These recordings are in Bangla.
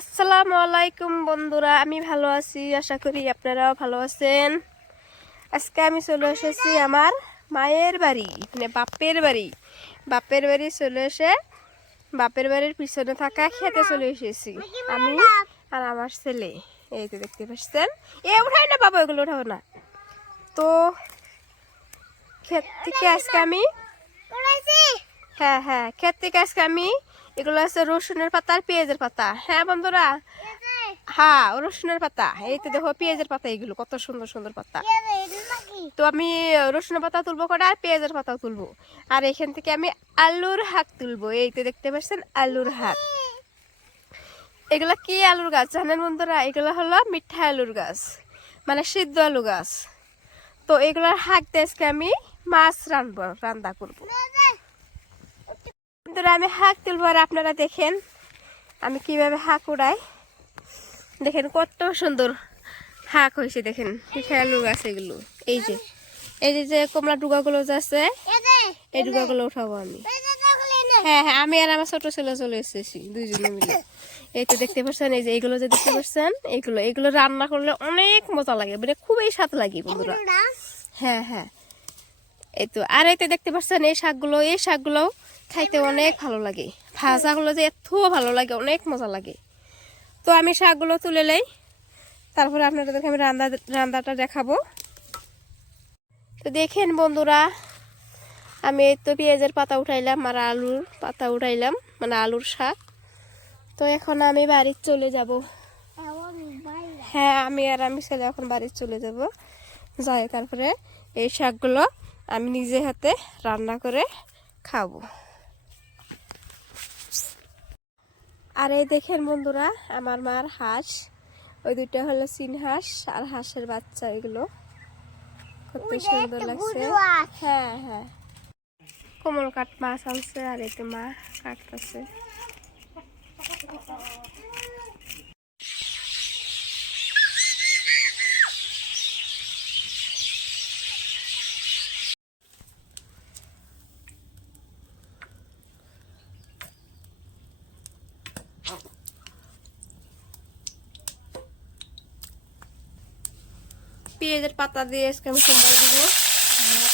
আসসালামু আলাইকুম বন্ধুরা, আমি ভালো আছি, আশা করি আপনারাও ভালো আছেন। আজকে আমি চলে এসেছি আমার মায়ের বাড়ি, মানে বাপের বাড়ি চলে এসে বাপের বাড়ির পিছনে থাকা খেতে চলে এসেছি আমি আর আমার ছেলে। এই তো দেখতে পাচ্ছেন, উঠাই না বাবা, এগুলো উঠাবো না। তো ক্ষেত থেকে আজকে আমি ক্ষেত থেকে আজকে আমি এগুলো আছে রসুনের পাতা আর পেঁয়াজের পাতা। হ্যাঁ বন্ধুরা, হ্যাঁ রসুনের পাতা। এই তো দেখো পেঁয়াজের পাতা, এগুলো কত সুন্দর সুন্দর পাতা। তো আমি রসুনের পাতা তুলবো কটা আর পেঁয়াজের পাতাও তুলবো। আর এখান থেকে আমি আলুর শাক তুলবো। এই তো দেখতে পাচ্ছেন আলুর শাক। এগুলা কি আলুর গাছ জানেন বন্ধুরা? এগুলো হলো মিঠা আলুর গাছ, মানে সিদ্ধ আলু গাছ। তো এগুলার শাক দিয়ে আজকে আমি মাছ রান্না করবো। বন্ধুরা আমি শাক তুলবো আর আপনারা দেখেন আমি কিভাবে শাক উড়াই। দেখেন কত সুন্দর শাক হয়েছে, দেখেন পিঠা আলু গাছ এগুলো। এই যে কমলা ডুগাগুলো আছে, এই ডুগাগুলো উঠাবো আমি। হ্যাঁ, আমি আর আমার ছোট ছেলে চলে এসেছি দুইজনে মিলে। এই তো দেখতে পাচ্ছেন, এই যে এইগুলো যে দেখতে পাচ্ছেন, এগুলো রান্না করলে অনেক মজা লাগে, মানে খুবই স্বাদ লাগে বন্ধুরা। হ্যাঁ, এই তো। আর এই তো দেখতে পাচ্ছেন এই শাকগুলো খাইতে অনেক ভালো লাগে। ভাজাগুলো যে এত ভালো লাগে, অনেক মজা লাগে। তো আমি শাকগুলো তুলে নেই, তারপরে আপনাদেরকে আমি রান্নাটা দেখাবো। তো দেখেন বন্ধুরা, আমি এই তো পেঁয়াজের পাতা উঠাইলাম আর আলুর পাতা উঠাইলাম, মানে আলুর শাক। তো এখন আমি বাড়ির চলে যাব। হ্যাঁ, আমি ছেলে এখন বাড়ির চলে যাব। যাই তারপরে এই শাকগুলো আমি নিজে হাতে রান্না করে খাবো। আর এই দেখেন বন্ধুরা, আমার মার হাঁস, ওই দুইটা হলো চীন হাঁস আর হাঁসের বাচ্চা। এগুলো কত সুন্দর লাগছে। হ্যাঁ, কোমল কাঠ মাছ আনছে আর এই তো মা কাটতেছে। পেঁয়াজের পাতা দিয়ে আজকে আমি সোমবার দিব।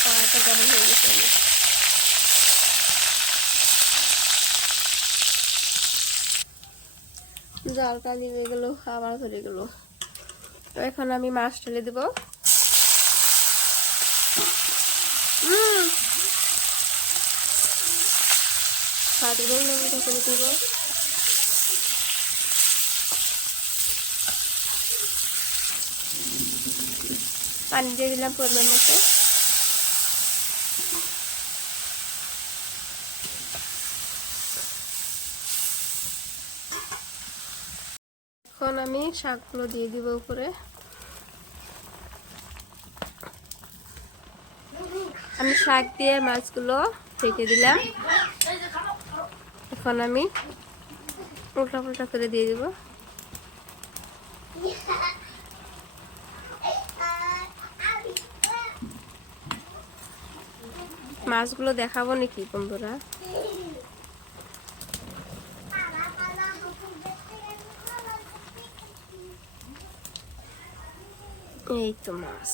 কড়াইটা গরম হয়ে গেছে, জলটা নিয়ে গেল, আবার ধরে গেল। তো এখন আমি মাছ ঢেলে দেব। দিব পানি দিয়ে দিলাম পরিমাণ মতো। এখন আমি শাকগুলো দিয়ে দিব উপরে। আমি শাক দিয়ে মাছগুলো ঢেকে দিলাম। এখন আমি উল্টা পুল্টা করে দিয়ে দিব। মাছগুলো দেখাবো নাকি বন্ধুরা? এই তো মাছ।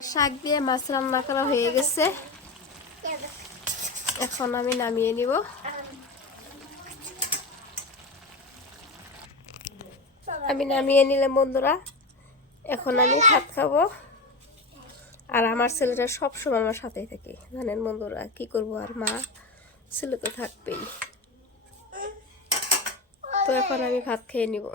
শাক দিয়ে মাছ রান্না করা হয়ে গেছে, এখন আমি নামিয়ে নিব। আমি নামিয়ে নিলাম বন্ধুরা, এখন আমি ভাত খাবো। আর আমার ছেলেটা সবসময় আমার সাথেই থাকে জানেন বন্ধুরা, কি করব আর, মা ছেলে তো থাকবেই। তো এখন আমি ভাত খেয়ে নিব।